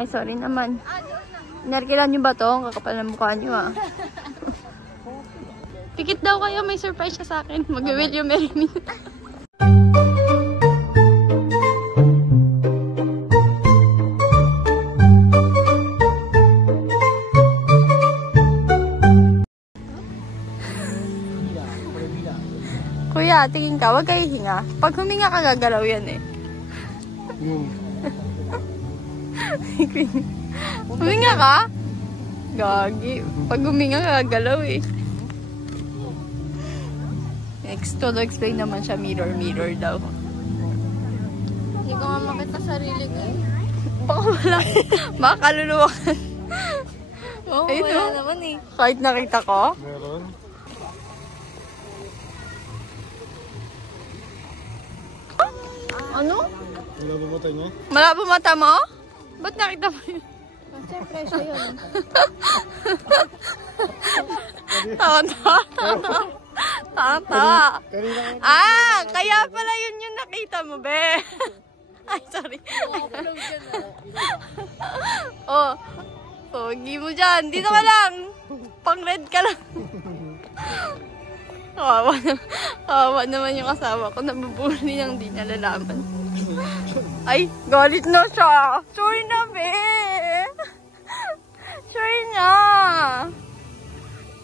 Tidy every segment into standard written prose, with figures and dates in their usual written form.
Ay, sorry naman. Narkilan nyo ba to? Ang kakapal ng mukha nyo ah. Pikit daw kayo, may surprise siya sa akin. Mag-will you marry me? Kuya, tingin ka, wag kayo hinga. Pag huminga ka, gagalaw yan eh. Huminga ka? Gagi. Pag huminga ka, gagalaw eh. Next, to explain naman siya, mirror, mirror daw. Hindi ko nga makita sarili ko eh. Baka wala. Baka kaluluwa ka. Oo, wala naman eh. Kahit nakita ko? Meron. Ano? Malabo mata niya? Malabo mata mo? Ba't nakita mo yun? Siyempre, siya yun. Tawa. Ah, kaya pala yun yung nakita mo, be. Ay, sorry. Oh, pogi mo dyan. Dito ka lang. Pang red ka lang. Kawawa naman yung asawa ko. Nabubuli nang di nalalaman. Ay, galit na siya. Sorry na, be. Sorry na.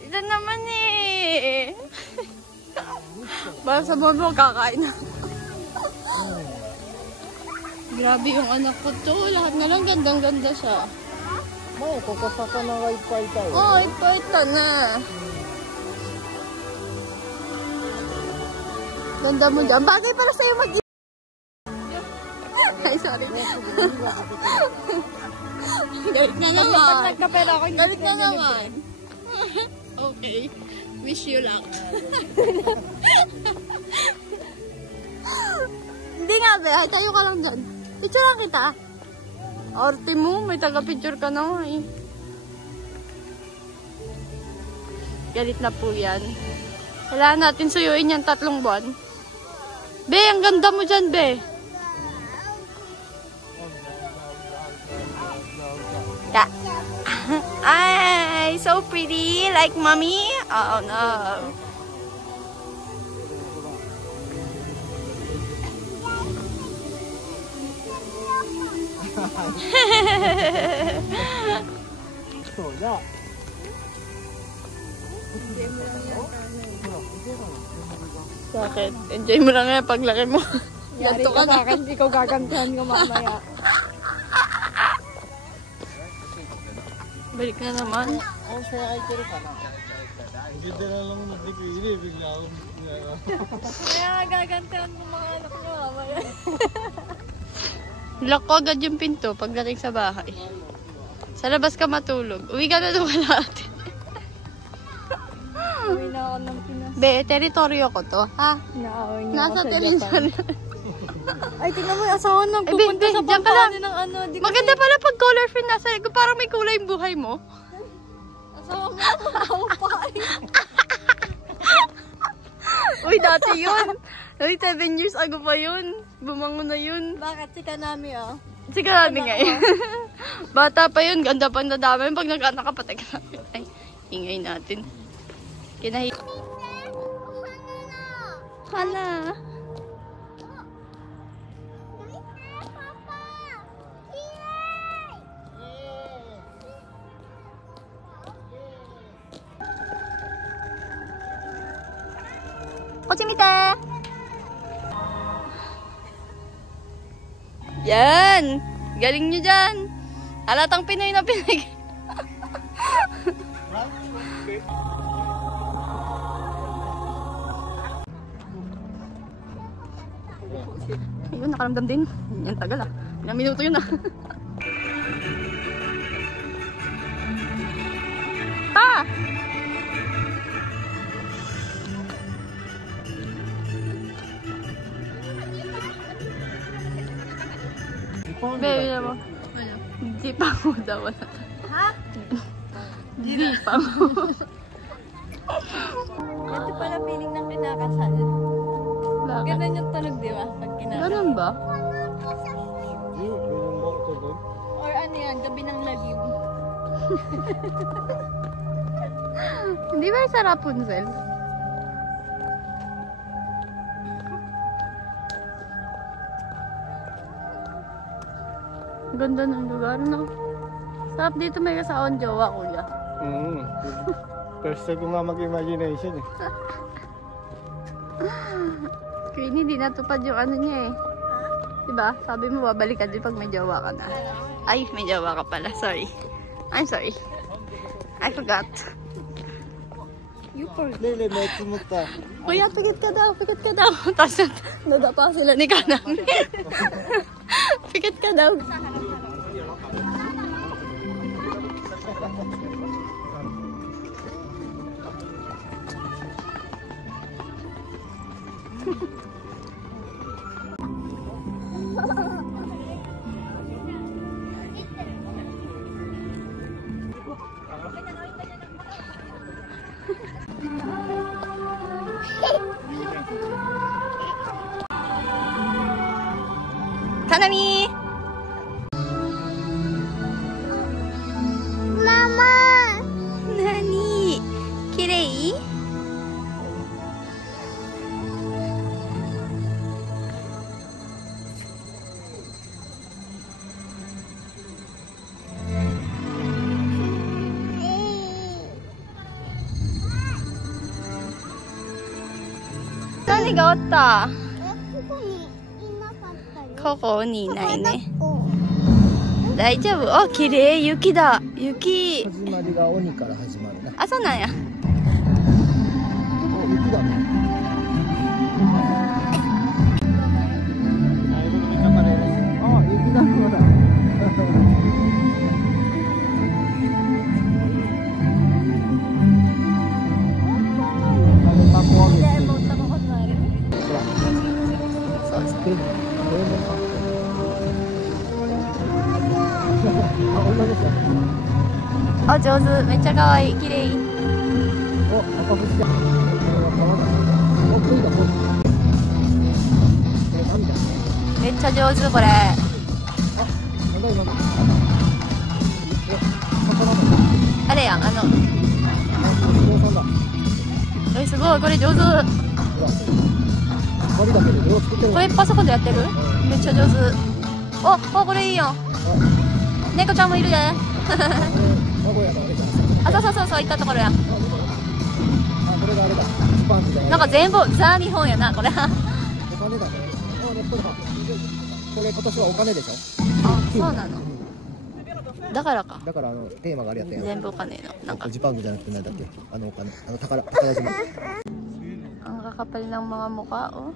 Ito naman eh. Baka sa mo kakain na. Grabe yung anak ko to. Lahat na lang gandang-ganda siya. May, kukasaka ng wifi tayo. Oh, ipaita na. Ganda mo dyan. Bagay para sa'yo mag- Ay, sorry. Galit na naman. Nagkapera ako. Galit na naman. Okay. Wish you luck. Hindi nga, be. Ay, tayo ka lang dyan. Picturean kita. Arte mo. May taga-picture ka na nga eh. Galit na po yan. Kailangan natin suyuin yan 3 buwan. Be, ang ganda mo dyan, be. Yeah. Ay, so pretty. Like mommy? Oh, no. Bakit? Enjoy mo lang yan paglaki mo. Yari ka sa akin, ikaw gagantihan ko mamaya. Balik na naman. Ang saya kay Kiro ka na. Ganda na lang nagdikwili. Bigla ako. Kaya gagantihan ko mga anak ko mamaya. Lock ko agad yung pinto pagdating sa bahay. Sa labas ka matulog. Uwi ka na naman natin. Uwi na ako ng Pinas. Be, teritoryo ko to, ha? Inaaway niya Nasa ako sa teritoryo. Japan. Ay, tingnan mo yung asawa nang pupunta sa diyan ka lang. pampano ng ano. Di Maganda pala pag color free nasa. Parang may kulay yung buhay mo. asawa mo ang pa. Uy, dati yun. Dati 7 years ago pa yun. Bumango na yun. Bakit si Kanami oh? Sige namin ngayon. Bata pa yun. Ganda pang nadama yun. Pag nagkaanak ka, patay ka namin. Ay, ingay natin. Kinahi. Hana. Kochimite! Yan! Galing nyo dyan! Halatang Pinoy na pinag... Ayun, nakaramdam din. Yan, tagal ah. Ilang minuto yun ah. Pa! Baby mo. Hindi pa mo daw. Ha? Hindi pa mo. Ito pala feeling ng kinakasal. Bakit? Ganun yung tunog, di ba? Pag kinakasal. Ganun ba? Ganun ba ito doon? Or ano yan, gabi ng lagim. Hindi ba yung sa Rapunzel? Ganda ng lugar, no? Sarap dito may kasawang jowa, kuya. First time ko nga mag-imagination eh. Queenie, di natupad yung ano niya eh. Diba? Sabi mo, babalik ka din pag may jowa ka na. Ay, may jowa ka pala. Sorry. I'm sorry. I forgot. You forgot. Lele, may sumuta. Kuya, pikit ka daw. Pikit ka daw. Tapos nadapa sila ni Kanang. Pikit ka daw. Kanami! Mama! Nani? Kirei? Nani ga atta? ここにいないね。大丈夫。あ、綺麗。雪だ。雪。始まりが鬼から始まるな。あ、そうなんや。お、雪だね。あ、雪だまだ。そうですね。あ、上手。めっちゃ可愛い。綺麗。お、赤富士だ。お、これだ、これ。涙。めっちゃ上手これ。あ、なんだ今の。お、魚だ。あれやん、お相撲さんだ。え、すごい。これ上手。ほら。針だけで色を作ってる。これパソコンでやってる？めっちゃ上手。お、これいいよ。猫ちゃんもいるで。あ、そうそうそうそう、行ったところや。あ、これがあれだ。スパンじゃない。なんか全部ザ日本やな、これ。お金だね。あ、ね、これ今年はお金でしょ。あ、そうなの。だからか。だからテーマがあれやったやん。全部お金の。なんかジパングじゃなくてなんだっけ。お金、宝島。 ang kakapal ng mga mukha, oh.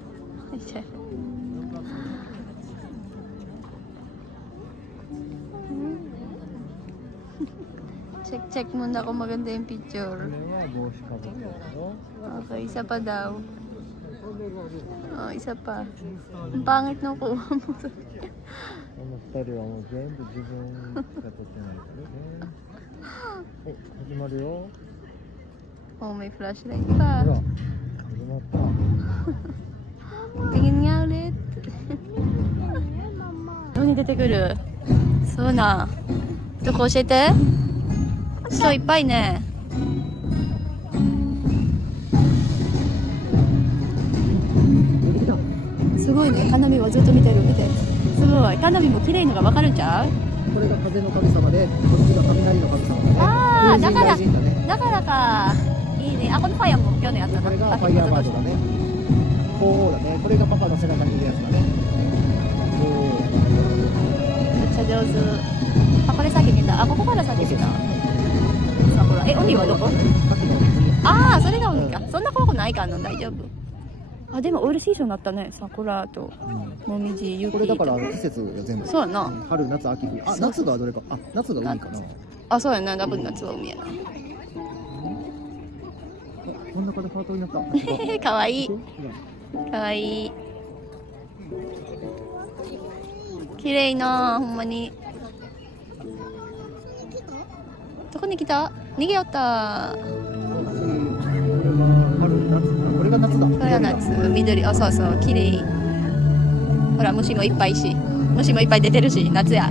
Check muna kung maganda yung picture. Okay, isa pa daw. Oh, isa pa. Ang pangit ng kuha mo. この2人はもう全部自分しか撮ってないからね。お、始まるよ。 Oh, may flashlight pa. ほら、始まった。 Tingin nga ulit. Doon出てくる。そうな。どこ教えて。人いっぱいね。すごいね。花見をずっと見てる。見て。すごい。花見も綺麗のがわかるんちゃう？これが風の神様で、こっちが雷の神様だね。ああ、だから、風神大神だね。だからか。いいね。あ、このファイヤーも去年あったな。これがファイヤーバードだね。こうだね。これがパパの背中にいるやつだね。めっちゃ上手。あ、これ先見た。あ、ここから先見た。桜。え、海はどこ？ああ、それが海か。そんな怖くないかな。大丈夫。あ、でもオールシーズンになったね。桜ともみじ、雪と。これだから季節が全部。そうやな。春、夏、秋、冬。あ、夏がどれか。あ、夏が海かな。あ、そうやな。多分夏は海やな。真ん中でハートになった。かわいい。かわいい。綺麗な、ほんまに。どこに来た？逃げよった。これが夏だ。これが夏。緑。あ、そうそう。綺麗。ほら、虫もいっぱいし。虫もいっぱい出てるし、夏や。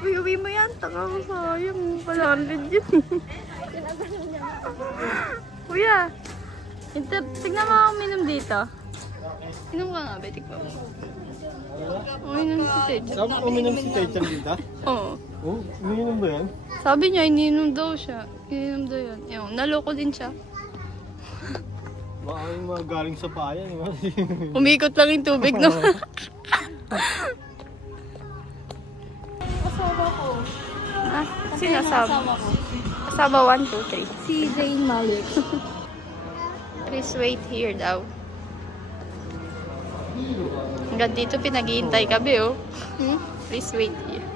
Uwi mo yan. Taka ko sayang. 100 yun. Kuya. Tignan mo ako minom dito. Inom ka nga, betik pa mo. Uminom si Tej. Sabi ko uminom si Tay-chan dito? Oo. Oh, uminom ba yan? Sabi niya, ininom daw siya. Ininom daw yun. Yung, naloko din siya. Baka yung mga galing sa bayan. Umikot lang yung tubig, no? Kasama ko. Ah, sino kasama? ko. Kasama 1, 2, 3. Si Zayn Malik. Please wait here daw. Hanggang dito pinag-iintay kami, oh. Please wait here.